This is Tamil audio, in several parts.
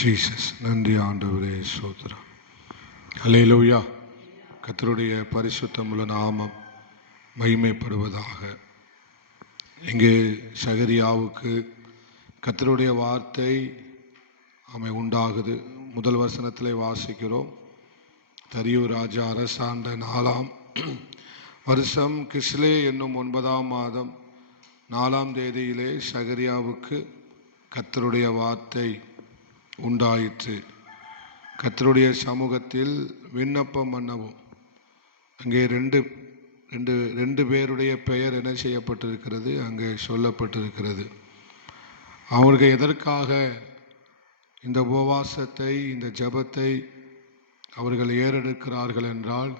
ஜீசஸ் நன்றி ஆண்டவரே சோதரம் அலையிலோயா கத்தருடைய பரிசுத்தமுள்ள நாமம் மகிமைப்படுவதாக. இங்கே சகரியாவுக்கு கத்தருடைய வார்த்தை அமை உண்டாகுது. முதல் வசனத்தில் வாசிக்கிறோம். தரியு ராஜா அரசாண்ட நாலாம் வருஷம் கிஸ்லே என்னும் ஒன்பதாம் மாதம் நாலாம் தேதியிலே சகரியாவுக்கு கத்தருடைய வார்த்தை உண்டாயிற்று. கத்தருடைய சமூகத்தில் விண்ணப்பம் பண்ணவும். அங்கே ரெண்டு ரெண்டு ரெண்டு பேருடைய பெயர் என்ன செய்யப்பட்டிருக்கிறது? அங்கே சொல்லப்பட்டிருக்கிறது. அவர்கள் எதற்காக இந்த உபவாசத்தை இந்த ஜெபத்தை அவர்கள் ஏறெடுக்கிறார்கள் என்றால்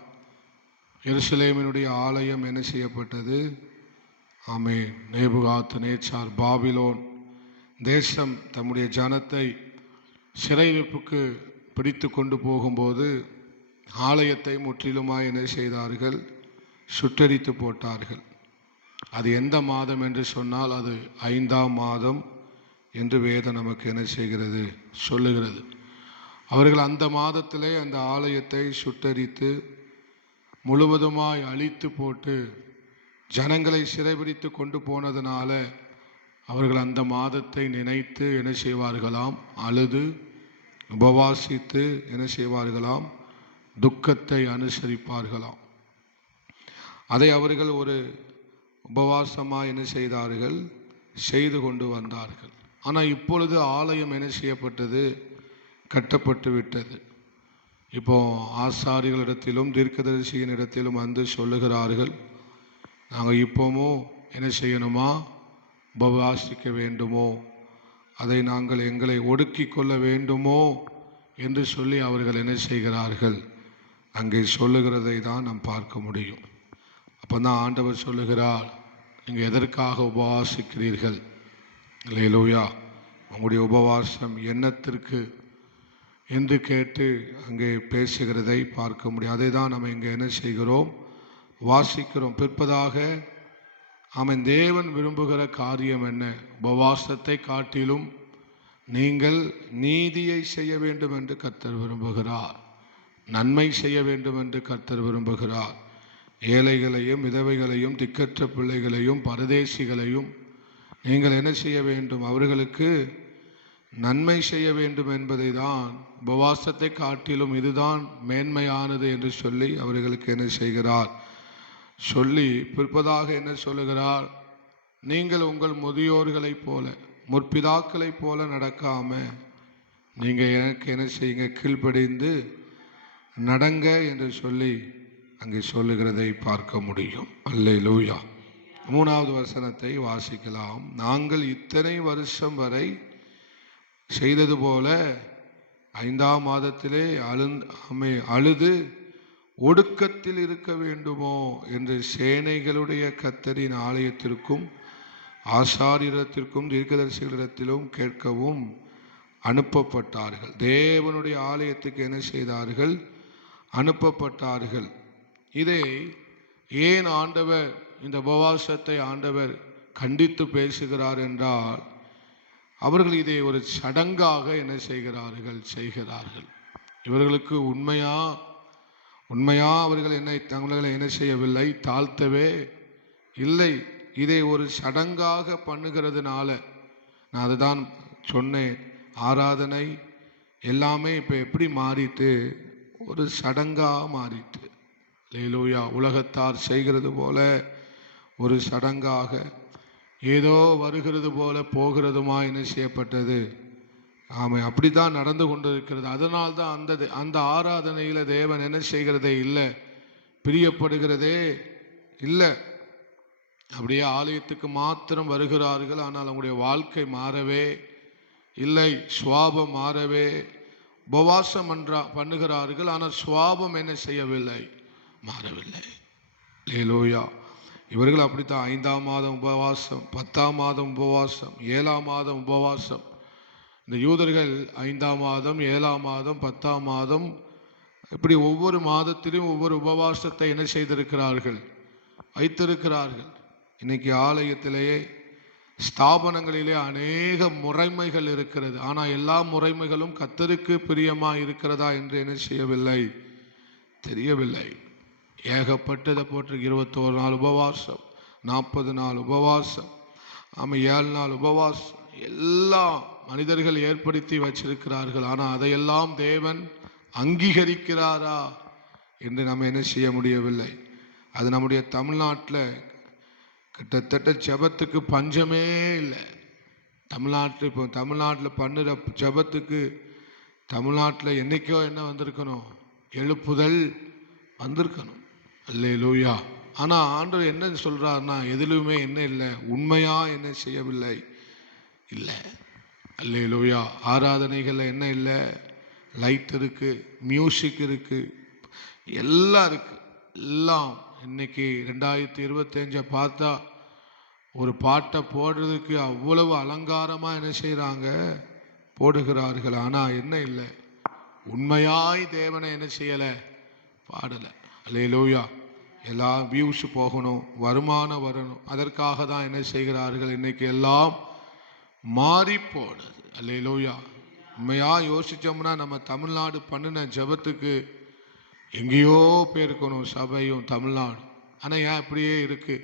எருசலேமினுடைய ஆலயம் என்ன செய்யப்பட்டது? ஆமே நேபுகாத்து நேச்சார் பாபிலோன் தேசம் தம்முடைய ஜனத்தை சிறையிருப்புக்கு பிடித்து கொண்டு போகும்போது ஆலயத்தை முற்றிலுமாய் என்ன செய்தார்கள்? சுட்டரித்து போட்டார்கள். அது எந்த மாதம் என்று சொன்னால் அது ஐந்தாம் மாதம் என்று வேதம் நமக்கு என்ன செய்கிறது? சொல்லுகிறது. அவர்கள் அந்த மாதத்திலே அந்த ஆலயத்தை சுட்டரித்து முழுவதுமாய் அழித்து போட்டு ஜனங்களை சிறைபிடித்து கொண்டு போனதுனால அவர்கள் அந்த மாதத்தை நினைத்து என்ன செய்வார்களாம்? அழுது உபவாசித்து என்ன செய்வார்களாம்? துக்கத்தை அனுசரிப்பார்களாம். அதை அவர்கள் ஒரு உபவாசமாக என்ன செய்தார்கள்? செய்து கொண்டு வந்தார்கள். ஆனால் இப்பொழுது ஆலயம் என்ன செய்யப்பட்டது? கட்டப்பட்டு விட்டது. இப்போ ஆசாரிகளிடத்திலும் தீர்க்கதரிசியின் இடத்திலும் வந்து சொல்லுகிறார்கள் நாங்கள் இப்போமோ என்ன செய்யணுமா? உபவாசிக்க வேண்டுமோ? அதை நாங்கள் எங்களை ஒடுக்கி கொள்ள வேண்டுமோ? என்று சொல்லி அவர்கள் என்ன செய்கிறார்கள்? அங்கே சொல்லுகிறதை தான் நாம் பார்க்க முடியும். அப்போ தான் ஆண்டவர் சொல்லுகிறார் நீங்கள் எதற்காக உபவாசிக்கிறீர்கள்? இல்லையிலோயா உங்களுடைய உபவாசம் எண்ணத்திற்கு என்று கேட்டு அங்கே பேசுகிறதை பார்க்க முடியும். அதை தான் நம்ம இங்கே என்ன செய்கிறோம்? வாசிக்கிறோம். பிற்பதாக அவன் தேவன் விரும்புகிற காரியம் என்ன? உபவாசத்தை காட்டிலும் நீங்கள் நீதியை செய்ய வேண்டும் என்று கர்த்தர் விரும்புகிறார். நன்மை செய்ய வேண்டும் என்று கர்த்தர் விரும்புகிறார். ஏழைகளையும் விதவைகளையும் திக்கற்ற பிள்ளைகளையும் பரதேசிகளையும் நீங்கள் என்ன செய்ய வேண்டும்? அவர்களுக்கு நன்மை செய்ய வேண்டும் என்பதை தான் உபவாசத்தை காட்டிலும் இதுதான் மேன்மையானது என்று சொல்லி அவர்களுக்கு என்ன செய்கிறார்? சொல்லி பிற்பதாக என்ன சொல்லுகிறார்? நீங்கள் உங்கள் முதியோர்களைப் போல முற்பிதாக்களைப் போல நடக்காம நீங்கள் எனக்கு என்ன செய்யுங்க? கீழ்ப்படிந்து நடங்க என்று சொல்லி அங்கே சொல்லுகிறதை பார்க்க முடியும். அல்லே லூயா மூணாவது வசனத்தை வாசிக்கலாம். நாங்கள் இத்தனை வருஷம் வரை செய்தது போல ஐந்தாம் மாதத்திலே அழுந் அமை அழுது ஒடுக்கத்தில் இருக்க வேண்டுமோ என்று சேனைகளுடைய கத்தரின் ஆலயத்திற்கும் ஆசாரியத்திற்கும் தீர்க்கதரிசிகளிடத்திலும் கேட்கவும் அனுப்பப்பட்டார்கள். தேவனுடைய ஆலயத்துக்கு என்ன செய்தார்கள்? அனுப்பப்பட்டார்கள். இதை ஏன் ஆண்டவர் இந்த உபவாசத்தை ஆண்டவர் கண்டித்து பேசுகிறார் என்றால் அவர்கள் இதை ஒரு சடங்காக என்ன செய்கிறார்கள்? செய்கிறார்கள். இவர்களுக்கு உண்மையாக உண்மையா அவர்கள் என்னை தங்களை என்ன செய்யவில்லை? தாழ்த்தவே இல்லை. இதை ஒரு சடங்காக பண்ணுகிறதுனால நான் அதுதான் சொன்னேன். ஆராதனை எல்லாமே இப்போ எப்படி மாறிட்டு? ஒரு சடங்காக மாறிட்டு. லேலூயா உலகத்தார் செய்கிறது போல ஒரு சடங்காக ஏதோ வருகிறது போல போகிறதுமா என்ன செய்யப்பட்டது? ஆமை அப்படி தான் நடந்து கொண்டிருக்கிறது. அதனால் தான் அந்த அந்த ஆராதனையில் தேவன் என்ன செய்கிறதே இல்லை. பிரியப்படுகிறதே இல்லை. அப்படியே ஆலயத்துக்கு மாத்திரம் வருகிறார்கள். ஆனால் அவங்களுடைய வாழ்க்கை மாறவே இல்லை. சுவாபம் மாறவே உபவாசம் என்றா பண்ணுகிறார்கள். ஆனால் சுவாபம் என்ன செய்யவில்லை? மாறவில்லை. லேலோயா இவர்கள் அப்படித்தான் ஐந்தாம் மாதம் உபவாசம் பத்தாம் மாதம் உபவாசம் ஏழாம் மாதம் உபவாசம் இந்த யூதர்கள் ஐந்தாம் மாதம் ஏழாம் மாதம் பத்தாம் மாதம் இப்படி ஒவ்வொரு மாதத்திலும் ஒவ்வொரு உபவாசத்தை என்ன செய்திருக்கிறார்கள்? வைத்திருக்கிறார்கள். இன்னைக்கு ஆலயத்திலேயே ஸ்தாபனங்களிலே அநேக முறைமைகள் இருக்கிறது. ஆனால் எல்லா முறைமைகளும் கத்தருக்கு பிரியமாக இருக்கிறதா என்று என்ன செய்யவில்லை? தெரியவில்லை. ஏகப்பட்டதை போட்டு இருபத்தோரு நாள் உபவாசம் நாற்பது நாள் உபவாசம் ஆமாம் ஏழு நாள் உபவாசம் எல்லாம் மனிதர்கள் ஏற்படுத்தி வச்சிருக்கிறார்கள். ஆனால் அதையெல்லாம் தேவன் அங்கீகரிக்கிறாரா என்று நம்ம என்ன செய்ய முடியவில்லை. அது நம்முடைய தமிழ்நாட்டில் கிட்டத்தட்ட ஜெபத்துக்கு பஞ்சமே இல்லை. தமிழ்நாட்டு இப்போ தமிழ்நாட்டில் பண்ணுற ஜெபத்துக்கு தமிழ்நாட்டில் என்னைக்கோ என்ன வந்திருக்கணும்? எழுப்புதல் வந்திருக்கணும். அல்லே லூயா ஆனால் ஆண்டவர் என்ன சொல்கிறாருன்னா எதிலுமே என்ன இல்லை உண்மையாக என்ன செய்யவில்லை? இல்லை. அல்லே லோயா ஆராதனைகளில் என்ன இல்லை? லைட் இருக்குது மியூசிக் இருக்குது எல்லாம் இருக்குது எல்லாம் இன்னைக்கு ரெண்டாயிரத்தி இருபத்தஞ்சை பார்த்தா ஒரு பாட்டை போடுறதுக்கு அவ்வளவு அலங்காரமாக என்ன செய்கிறாங்க போடுகிறார்கள். ஆனால் என்ன இல்லை? உண்மையாய் தேவனை என்ன செய்யலை? பாடலை. அல்லேலூயா. எல்லாம் வியூஸ் போகணும் வருமானம் வரணும். அதற்காக தான் என்ன செய்கிறார்கள்? இன்னைக்கு எல்லாம் மாறி போனது அல்லேலூயா. உண்மையா யோசிச்சோம்னா நம்ம தமிழ்நாடு பண்ணின ஜெபத்துக்கு எங்கேயோ போயிருக்கணும் சபையும் தமிழ்நாடு. ஆனால் ஏன் இப்படியே இருக்கு?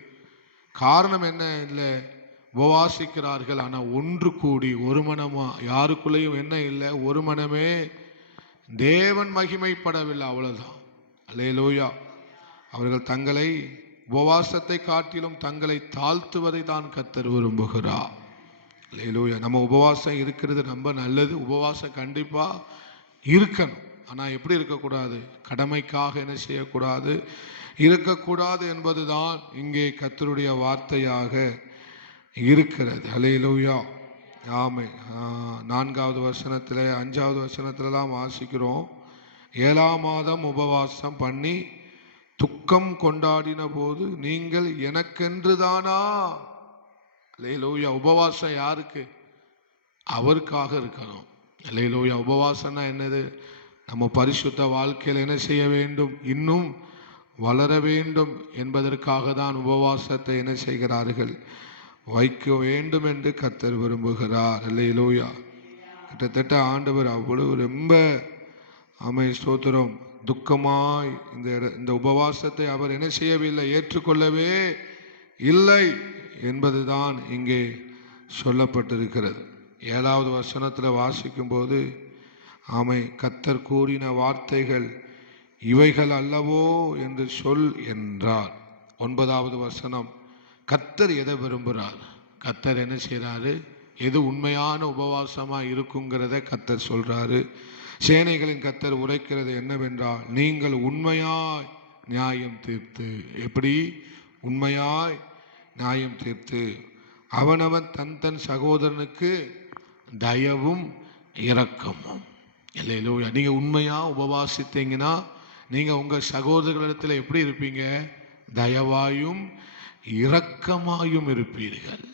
காரணம் என்ன இல்லை உபவாசிக்கிறார்கள். ஆனால் ஒன்று கூடி ஒரு மனமா? யாருக்குள்ளேயும் என்ன இல்லை ஒரு மனமே தேவன் மகிமைப்படவில்லை அவ்வளவுதான். அல்லேலூயா. அவர்கள் தங்களை உபவாசத்தை காட்டிலும் தங்களை தாழ்த்துவதை தான் கத்தர் விரும்புகிறார். லேலூயா நம்ம உபவாசம் இருக்கிறது ரொம்ப நல்லது. உபவாசம் கண்டிப்பாக இருக்கணும். ஆனால் எப்படி இருக்கக்கூடாது? கடமைக்காக என்ன செய்யக்கூடாது? இருக்கக்கூடாது என்பது தான் இங்கே கத்தருடைய வார்த்தையாக இருக்கிறது. அல்லேலூயா ஆமை நான்காவது வசனத்தில் அஞ்சாவது வசனத்துலலாம் வாசிக்கிறோம். ஏழாம் மாதம் உபவாசம் பண்ணி துக்கம் கொண்டாடின போது நீங்கள் எனக்கென்று தானா? லேலூயா உபவாசம் யாருக்கு? அவருக்காக இருக்கணும். லேலூயா உபவாசம்னா என்னது? நம்ம பரிசுத்த வாழ்க்கையில் என்ன செய்ய வேண்டும்? இன்னும் வளர வேண்டும் என்பதற்காக தான் உபவாசத்தை என்ன செய்கிறார்கள்? வைக்க வேண்டும் என்று கத்தர் விரும்புகிறார். லூயா கிட்டத்தட்ட ஆண்டவர் அவ்வளவு ரொம்ப அமை ஸ்தோத்திரம். துக்கமாய் இந்த இந்த உபவாசத்தை அவர் என்ன செய்யவில்லை ஏற்றுக்கொள்ளவே இல்லை. என்பதுதான் இங்கே சொல்லப்பட்டிருக்கிறது. ஏழாவது வசனத்தில் வாசிக்கும்போது ஆமை கத்தர் கூறின வார்த்தைகள் இவைகள் அல்லவோ என்று சொல் என்றார். ஒன்பதாவது வசனம் கத்தர் எதை விரும்புகிறார்? கத்தர் என்ன செய்கிறாரு எது உண்மையான உபவாசமாக இருக்குங்கிறத கத்தர் சொல்கிறாரு சேனைகளின் கத்தர் உரைக்கிறது என்னவென்றால் நீங்கள் உண்மையாய் நியாயம் தீர்த்து. எப்படி? உண்மையாய் நியாயம் தீர்த்து அவனவன் தன் தன் சகோதரனுக்கு தயவும் இரக்கமும். இல்லை நீங்கள் உண்மையாக உபவாசித்தீங்கன்னா நீங்கள் உங்கள் சகோதரர்களிடத்தில் எப்படி இருப்பீங்க? தயவாயும் இரக்கமாயும் இருப்பீர்கள்.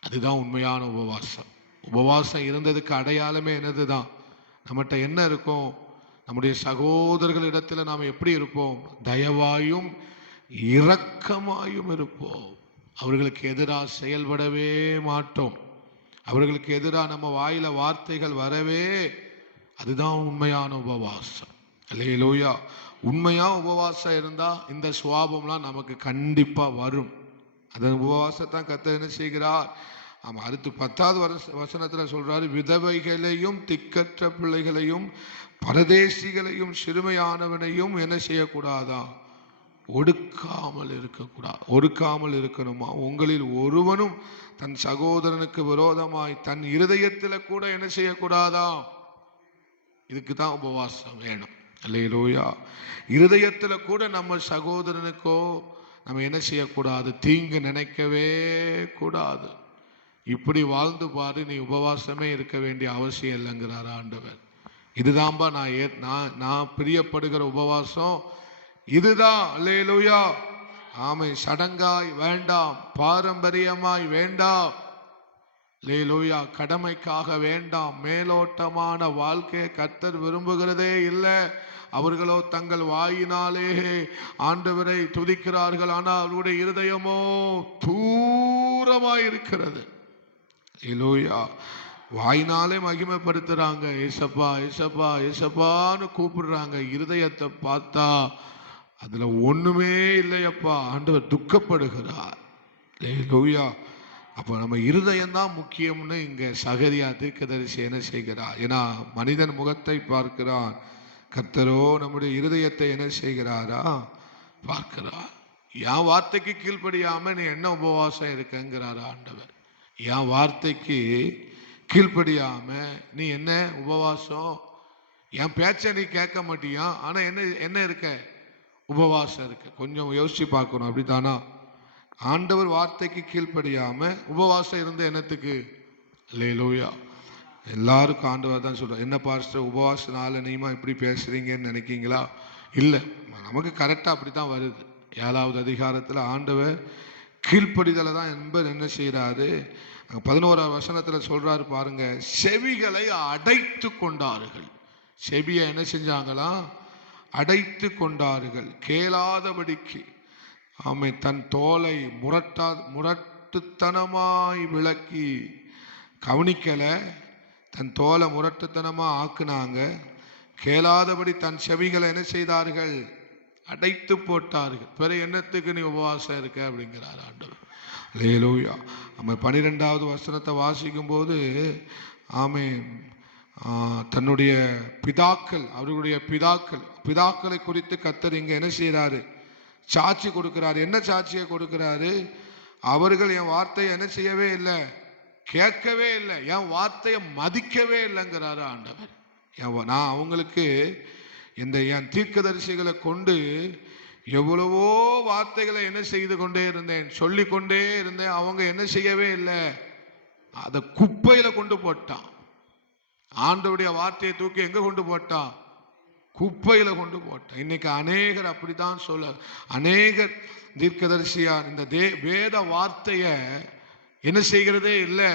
அதுதான் உண்மையான உபவாசம். உபவாசம் இருந்ததுக்கு அடையாளமே என்னது தான் நம்மகிட்ட என்ன இருக்கும்? நம்முடைய சகோதரர்களிடத்தில் நாம் எப்படி இருப்போம்? தயவாயும் இரக்கமாயும் இருப்போம். அவர்களுக்கு எதிராக செயல்படவே மாட்டோம். அவர்களுக்கு எதிராக நம்ம வாயில வார்த்தைகள் வரவே அதுதான் உண்மையான உபவாசம். அல்லேலூயா. உண்மையா உபவாசம் இருந்தா இந்த சுவாபம்லாம் நமக்கு கண்டிப்பா வரும். அந்த உபவாசத்தான் கத்த என்ன செய்கிறார்? ஆமா அடுத்து பத்தாவது வருஷ வசனத்துல சொல்றாரு விதவைகளையும் திக்கற்ற பிள்ளைகளையும் பரதேசிகளையும் சிறுமையானவனையும் என்ன செய்யக்கூடாதா? ஒடுக்காமல் இருக்கக்கூடாது ஒடுக்காமல் இருக்கணுமா? உங்களில் ஒருவனும் தன் சகோதரனுக்கு விரோதமாய் தன் இருதயத்தில் கூட என்ன செய்யக்கூடாதா? இதுக்கு தான் உபவாசம் வேணும். இல்லையிலோயா இருதயத்தில் கூட நம்ம சகோதரனுக்கோ நம்ம என்ன செய்யக்கூடாது? தீங்கு நினைக்கவே கூடாது. இப்படி வாழ்ந்து பாரு நீ உபவாசமே இருக்க வேண்டிய அவசியம் இல்லைங்கிறார் ஆண்டவர். இதுதான்பா நான் ஏ நான் நான் பிரியப்படுகிற உபவாசம். இதுதான் அல்லேலூயா. ஆமை சடங்காய் வேண்டாம் பாரம்பரியமாய் வேண்டாம். லேலூயா கடமைக்காக வேண்டாம். மேலோட்டமான வாழ்க்கையை கத்தர் விரும்புகிறதே இல்லை. அவர்களோ தங்கள் வாயினாலே ஆண்டவரை துதிக்கிறார்கள். ஆனால் அவருடைய இருதயமோ தூரமாயிருக்கிறது தூரமாய் வாயினாலே மகிமைப்படுத்துறாங்க. ஏசப்பா ஏசப்பா ஏசப்பான்னு கூப்பிடுறாங்க. இருதயத்தை பார்த்தா அதுல ஒண்ணுமே இல்லையப்பா. ஆண்டவர் துக்கப்படுகிறார். லூயா அப்போ நம்ம இருதயம் தான் முக்கியம்னு இங்க சகரியா தீர்க்கதரிசி என்ன செய்கிறார்? ஏன்னா மனிதன் முகத்தை பார்க்கிறான். கர்த்தரோ நம்முடைய இருதயத்தை என்ன செய்கிறாரா? பார்க்கிறார். என் வார்த்தைக்கு கீழ்ப்படியாம நீ என்ன உபவாசம் இருக்கங்கிறார் ஆண்டவர். என் வார்த்தைக்கு கீழ்ப்படியாம நீ என்ன உபவாசம்? என் பேச்சை நீ கேட்க மாட்டியா? ஆனா என்ன என்ன இருக்க? உபவாசம் இருக்கு. கொஞ்சம் யோசிச்சு பார்க்கணும். அப்படித்தானா? ஆண்டவர் வார்த்தைக்கு கீழ்ப்படியாம உபவாசம் இருந்த என்னத்துக்கு? லேலோயா எல்லாருக்கும் ஆண்டவர் தான் சொல்றார். என்ன பாஸ்டர் உபவாசனால நீமா இப்படி பேசுறீங்கன்னு நினைக்கிங்களா? இல்லை. நமக்கு கரெக்டாக அப்படி தான் வருது. ஏழாவது அதிகாரத்தில் ஆண்டவர் கீழ்ப்படிதலை தான் என்பர் என்ன செய்கிறாரு பதினோராவது வசனத்தில் சொல்கிறாரு பாருங்க. செவிகளை அடைத்து கொண்டார்கள். செவியை என்ன செஞ்சாங்களாம்? அடைத்து கொண்டார்கள். கேளாதபடிக்கு. ஆமை தன் தோலை முரட்டா முரட்டுத்தனமாய் விளக்கி. கவனிக்கலை தன் தோலை முரட்டுத்தனமாக ஆக்குனாங்க. கேளாதபடி தன் செவிகளை என்ன செய்தார்கள்? அடைத்து போட்டார்கள். பிற எண்ணத்துக்கு நீ உபவாசம் இருக்க? அப்படிங்கிறார் ஆண்டவர். லேலூயா நம்ம பன்னிரெண்டாவது வசனத்தை வாசிக்கும் போது ஆமே தன்னுடைய பிதாக்கள் அவர்களுடைய பிதாக்கள் பிதாக்களை குறித்து கத்தர் இங்க என்ன செய்யறாரு சாட்சி கொடுக்கிறாரு. என்ன சாட்சியை கொடுக்கிறாரு? அவர்கள் என் வார்த்தையை என்ன செய்யவே இல்லை? கேட்கவே இல்லை. என் வார்த்தையை மதிக்கவே இல்லைங்கிறாரு ஆண்டவர். என் நான் அவங்களுக்கு இந்த என் தீர்க்கதரிசிகளை கொண்டு எவ்வளவோ வார்த்தைகளை என்ன செய்து கொண்டே இருந்தேன். சொல்லி கொண்டே இருந்தேன். அவங்க என்ன செய்யவே இல்லை. அதை குப்பையில கொண்டு போட்டான். ஆண்டவுடைய வார்த்தையை தூக்கி எங்க கொண்டு போட்டான் குப்பையில கொண்டு போட்டான் இன்னைக்கு அநேகர் அப்படித்தான் சொல்ல அநேகர் தீர்க்கதரிசியார் இந்த தே வேத வார்த்தைய என்ன செய்கிறதே இல்லை.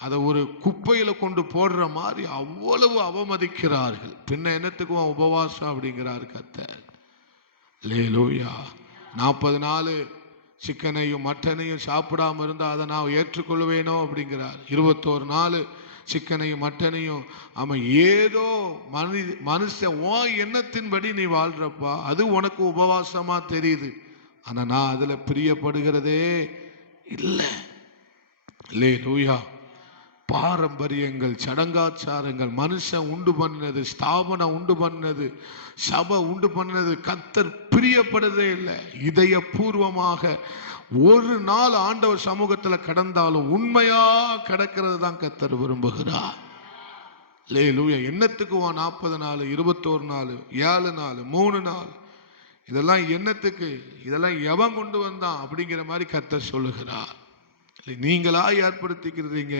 அதை ஒரு குப்பையில கொண்டு போடுற மாதிரி அவ்வளவு அவமதிக்கிறார்கள். பின்ன என்னத்துக்கும் உபவாசம் அப்படிங்கிறார் கத்தர் லேலூயா நாற்பது நாள் சிக்கனையும் மட்டனையும் சாப்பிடாம இருந்தால் அதை நான் ஏற்றுக்கொள்வேனோ அப்படிங்கிறார். இருபத்தோரு நாள் சிக்கனையும் மட்டனையும் அவன் ஏதோ மனி மனுஷன் ஓ எண்ணத்தின்படி நீ வாழ்றப்பா அது உனக்கு உபவாசமா தெரியுது. ஆனால் நான் அதில் பிரியப்படுகிறதே இல்லை. லே லூயா பாரம்பரியங்கள் சடங்காச்சாரங்கள் மனுஷன் உண்டு பண்ணது ஸ்தாபனம் உண்டு பண்ணது சபை உண்டு பண்ணது கத்தர் பிரியப்படுறதே இல்லை. இதயபூர்வமாக ஒரு நாள் ஆண்டவர் சமூகத்தில் கடந்தாலும் உண்மையா கடக்கிறது தான் கத்தர் விரும்புகிறார். லே லூயா என்னத்துக்கு வா நாற்பது நாள் இருபத்தோரு நாள் ஏழு நாள் மூணு நாள்? இதெல்லாம் என்னத்துக்கு? இதெல்லாம் எவன் கொண்டு வந்தான்? அப்படிங்கிற மாதிரி கத்தர் சொல்லுகிறார். இல்லை, நீங்களா ஏற்படுத்திக்கிறீங்க?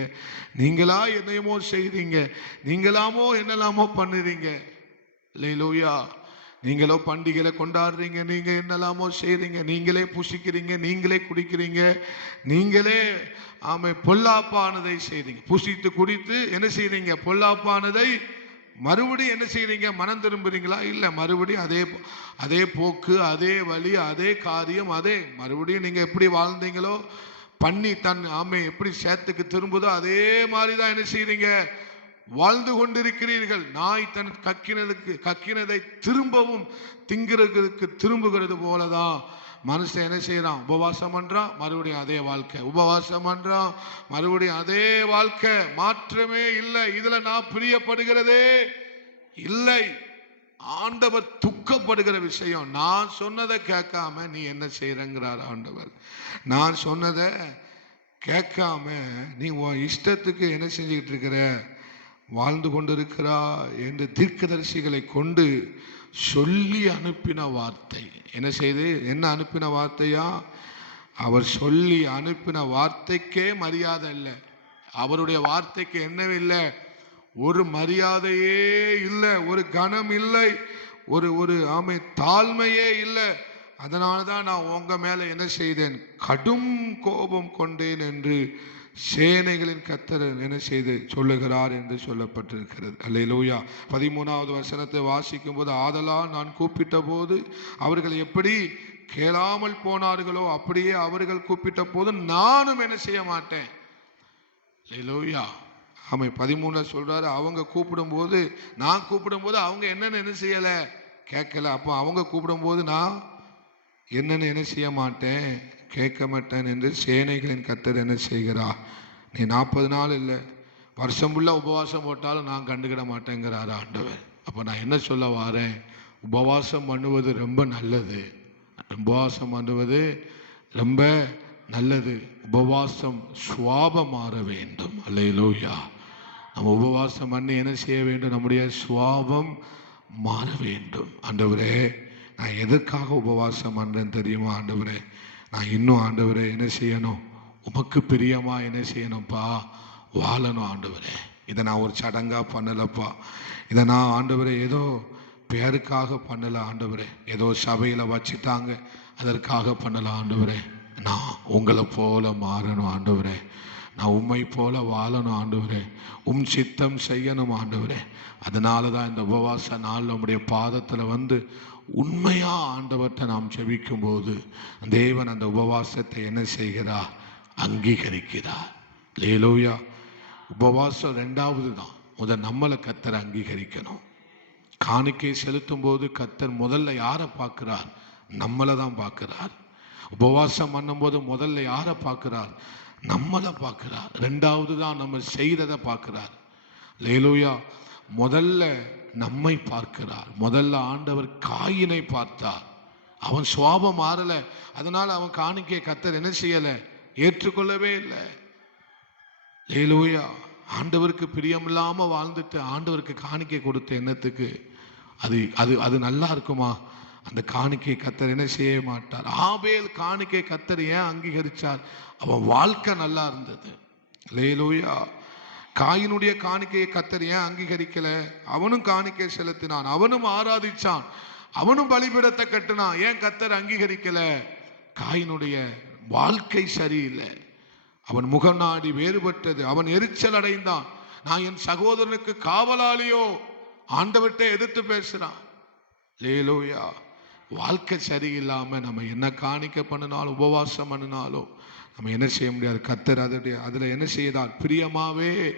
நீங்களா என்னையமோ செய்றீங்க நீங்களாமோ என்னெல்லாமோ பண்ணுறீங்க? இல்லை லோயா நீங்களோ பண்டிகைகளை கொண்டாடுறீங்க நீங்க என்னெல்லாமோ செய்றீங்க நீங்களே புசிக்கிறீங்க நீங்களே குடிக்கிறீங்க நீங்களே ஆமை பொல்லாப்பானதை செய்றீங்க. புசித்து குடித்து என்ன செய்றீங்க? பொல்லாப்பானதை மறுபடியும் என்ன செய்றீங்க? மனம் திரும்புறீங்களா? இல்லை மறுபடியும் அதே அதே போக்கு அதே வழி அதே காரியம் அதே மறுபடியும் நீங்க எப்படி வாழ்ந்தீங்களோ பண்ணி தன் ஆமை எப்படி சேத்துக்கு திரும்புதோ அதே மாதிரி தான் என்ன செய்றீங்க? வாழ்ந்து கொண்டிருக்கிறீர்கள். நாய் தன் கக்கினதுக்கு கக்கினதை திரும்பவும் திங்கிறதுக்கு திரும்புகிறது போலதான் மனுஷன் என்ன செய்யறான் உபவாசம் பண்றான் மறுபடியும் அதே வாழ்க்கை. உபவாசம் பண்றான் மறுபடியும் அதே வாழ்க்கை. மாற்றமே இல்லை. இதுல நான் பிரியப்படுகிறதே இல்லை. ஆண்டவர் துக்கப்படுகிற விஷயம். நான் சொன்னதை கேட்காம நீ என்ன செய்யறங்கிறார் ஆண்டவர். நான் சொன்னதை கேட்காம நீ உன் இஷ்டத்துக்கு என்ன செஞ்சுக்கிட்டு இருக்கிற? வாழ்ந்து கொண்டிருக்கிறா என்று தீர்க்கதரிசிகளை கொண்டு சொல்லி அனுப்பின வார்த்தை. என்ன செய்து? என்ன அனுப்பின வார்த்தையா? அவர் சொல்லி அனுப்பின வார்த்தைக்கே மரியாதை இல்லை. அவருடைய வார்த்தைக்கு என்னவில்லை ஒரு மரியாதையே இல்லை. ஒரு கனம் இல்லை. ஒரு ஒரு ஆமை தாழ்மையே இல்லை. அதனால தான் நான் உங்கள் மேலே என்ன செய்தேன்? கடும் கோபம் கொண்டேன் என்று சேனைகளின் கத்தர் என்ன செய்து சொல்லுகிறார் என்று சொல்லப்பட்டிருக்கிறது. அல்லேலூயா. பதிமூணாவது வசனத்தை வாசிக்கும் போது ஆதலால் நான் கூப்பிட்ட போது அவர்கள் எப்படி கேளாமல் போனார்களோ அப்படியே அவர்கள் கூப்பிட்ட போது நானும் என்ன செய்ய மாட்டேன். லோயா ஆமை பதிமூணுல சொல்றாரு அவங்க கூப்பிடும்போது நான் கூப்பிடும்போது அவங்க என்னன்னு என்ன செய்யல? கேட்கல. அப்போ அவங்க கூப்பிடும்போது நான் என்னன்னு என்ன செய்ய மாட்டேன்? கேட்க மாட்டேன் என்று சேனைகளின் கத்தர் என்ன செய்கிறா? நீ நாற்பது நாள் இல்லை வருஷம் ஃபுல்லாக உபவாசம் போட்டாலும் நான் கண்டுக்கிட மாட்டேங்கிறார் ஆண்டவர். அப்போ நான் என்ன சொல்ல வாரேன்? உபவாசம் பண்ணுவது ரொம்ப நல்லது. உபவாசம் பண்ணுவது ரொம்ப நல்லது. உபவாசம் சுவாபம் மாற வேண்டும். அல்லையிலோயா நம்ம உபவாசம் பண்ணி என்ன செய்ய வேண்டும்? நம்முடைய சுவாபம் மாற வேண்டும். ஆண்டவரே நான் எதற்காக உபவாசம் பண்ணுறேன்னு தெரியுமா ஆண்டவரே? நான் இன்னும் ஆண்டவரே என்ன செய்யணும்? உமக்கு பிரியமா என்ன செய்யணும்ப்பா? வாழணும் ஆண்டவரே. இதை நான் ஒரு சடங்காக பண்ணலப்பா. இதை நான் ஆண்டவரே ஏதோ பேருக்காக பண்ணலை ஆண்டவரே. ஏதோ சபையில் வச்சுட்டாங்க. அதற்காக பண்ணல ஆண்டவரே. நான் உங்களை போல மாறணும் ஆண்டவரே. நான் உம்மை போல வாழணும் ஆண்டவரே. உம் சித்தம் செய்யணும் ஆண்டவரே. அதனால தான் இந்த உபவாச நாள் நம்முடைய பாதத்தில் வந்து உண்மையா ஆண்டவர்கிட்ட நாம் ஜெபிக்கும் போது தேவன் அந்த உபவாசத்தை என்ன செய்கிறார்? அங்கீகரிக்கிறார். லேலோயா உபவாசம் ரெண்டாவது தான். முதல் நம்மளை கத்தரை அங்கீகரிக்கணும். காணிக்கை செலுத்தும் போது கத்தர் முதல்ல யாரை பார்க்கிறார்? நம்மளை தான் பார்க்கிறார். உபவாசம் பண்ணும்போது முதல்ல யாரை பார்க்கிறார்? நம்மளை பார்க்கிறார். ரெண்டாவது தான் நம்ம செய்ததை பார்க்கிறார். லேலோயா முதல்ல நம்மை பார்க்கிறார். முதல்ல ஆண்டவர் காயினை பார்த்தார். அவன் சுவாபம் மாறல. அதனால அவன் காணிக்கை கத்தர் என்ன செய்யல? ஏற்றுக்கொள்ளவே இல்லை. லேலூயா ஆண்டவருக்கு பிரியமில்லாம வாழ்ந்துட்டு ஆண்டவருக்கு காணிக்கை கொடுத்த எண்ணத்துக்கு அது அது அது நல்லா இருக்குமா? அந்த காணிக்கை கத்தர் என்ன செய்ய மாட்டார். ஆபேல் காணிக்கை கத்தர் ஏன் அங்கீகரிச்சார்? அவன் வாழ்க்கை நல்லா இருந்தது. லேலூயா காயினுடைய காணிக்கையை கத்தர் ஏன் அங்கீகரிக்கல? அவனும் காணிக்கை செலுத்தினான். அவனும் ஆராதிச்சான். அவனும் பலிபீடத்தை கட்டினான். ஏன் கத்தர் அங்கீகரிக்கல? காயினுடைய வாழ்க்கை சரியில்லை. அவன் முகநாடி வேறுபட்டது. அவன் எரிச்சல் அடைந்தான். நான் என் சகோதரனுக்கு காவலாளியோ? ஆண்டவர்கிட்ட எதிர்த்து பேசுறான். லேலோயா. வாழ்க்கை சரியில்லாமல் நம்ம என்ன காணிக்க பண்ணினாலும் உபவாசம் பண்ணினாலும் நம்ம என்ன செய்ய முடியாது? கத்தர் அதனுடைய அதில் என்ன செய்தால் பிரியமாவே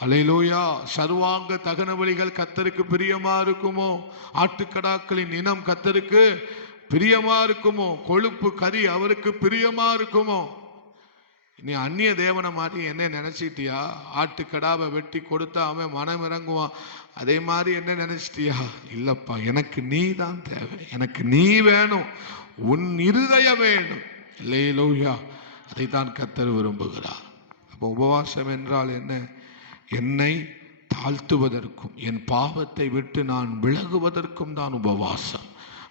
அலையிலோயா. சர்வாங்க தகன வழிகள் கத்தருக்கு பிரியமா இருக்குமோ? ஆட்டுக்கடாக்களின் இனம் கத்தருக்கு பிரியமா இருக்குமோ? கொழுப்பு கறி அவருக்கு பிரியமா இருக்குமோ? நீ அந்நிய தேவனை மாதிரி என்ன நினைச்சிட்டியா? ஆட்டுக்கடாவை வெட்டி கொடுத்தா அவன் மனம் இறங்குவான். அதே மாதிரி என்ன நினைச்சிட்டியா? இல்லப்பா எனக்கு நீ தான் தேவை. எனக்கு நீ வேணும். உன் இருதயம் வேணும். இல்லையிலோயா அதைத்தான் கத்தர் விரும்புகிறார். அப்போ உபவாசம் என்றால் என்ன? என்னை தாழ்த்துவதற்கும் என் பாவத்தை விட்டு நான் விலகுவதற்கும் தான் உபவாசம்.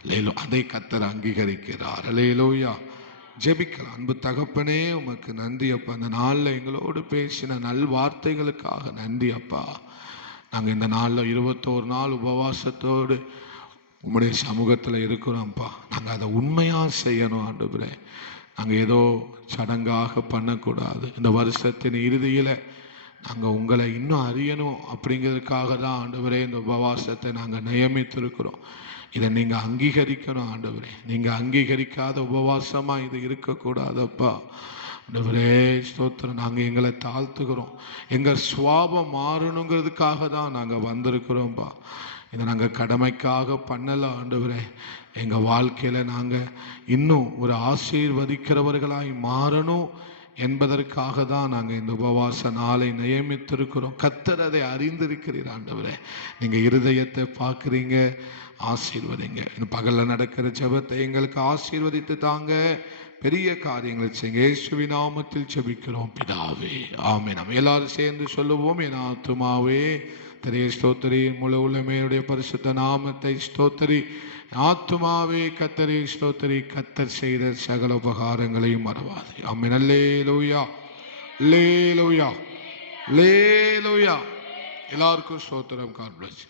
லேலோ அதை கத்தர் அங்கீகரிக்கிறார். லேலோயா ஜெபிக்கலாம் அன்பு தகப்பனே உமக்கு நன்றி அப்பா. அந்த நாளில் எங்களோடு பேசின நல் வார்த்தைகளுக்காக நன்றி அப்பா. நாங்கள் இந்த நாளில் இருபத்தோரு நாள் உபவாசத்தோடு உம்முடைய சமூகத்தில் இருக்கிறோம்ப்பா நாங்கள் அதை உண்மையாக செய்யணும் ஆண்டவரே. நாங்கள் ஏதோ சடங்காக பண்ணக்கூடாது. இந்த வருஷத்தின் இறுதியில் நாங்கள் உங்களை இன்னும் அறியணும் அப்படிங்கிறதுக்காக தான் ஆண்டவரே இந்த உபவாசத்தை நாங்கள் நியமித்திருக்கிறோம். இதை நீங்கள் அங்கீகரிக்கணும் ஆண்டவரே. நீங்கள் அங்கீகரிக்காத உபவாசமாக இது இருக்கக்கூடாதப்பா. ஆண்டவரே ஸ்தோத்திரம். நாங்கள் எங்களை தாழ்த்துக்கிறோம் எங்கள் சுவாபம் மாறணுங்கிறதுக்காக தான் நாங்கள் வந்திருக்கிறோம்ப்பா இதை நாங்கள் கடமைக்காக பண்ணலை ஆண்டவரே. எங்கள் வாழ்க்கையில் நாங்கள் இன்னும் ஒரு ஆசீர்வதிக்கிறவர்களாய் மாறணும் என்பதற்காக தான் நாங்கள் இந்த உபவாச நாளை நியமித்திருக்கிறோம். கத்தர் அதை அறிந்திருக்கிறீர் ஆண்டவரே. நீங்கள் இருதயத்தை பார்க்குறீங்க. ஆசீர்வதிங்க. இந்த பகலில் நடக்கிற ஜபத்தை எங்களுக்கு ஆசீர்வதித்து தாங்க. பெரிய காரியங்களை செய்யுங்க. இயேசுவி நாமத்தில் செபிக்கிறோம் பிதாவே. ஆமே நம்ம எல்லாரும் சேர்ந்து சொல்லுவோம் என் ஆத்துமாவே. திரைய ஸ்தோத்திரி. முழு உள்ளமையுடைய பரிசுத்த நாமத்தை ஸ்தோத்திரி. ஆத்துமாவே கத்தரி ஸ்தோத்திரி. கத்தர் செய்த சகல உபகாரங்களையும் மறவாது. ஆமென். அல்லேலூயா. லேலூயா லேலூயா எல்லாருக்கும் ஸ்தோத்திரம். God plus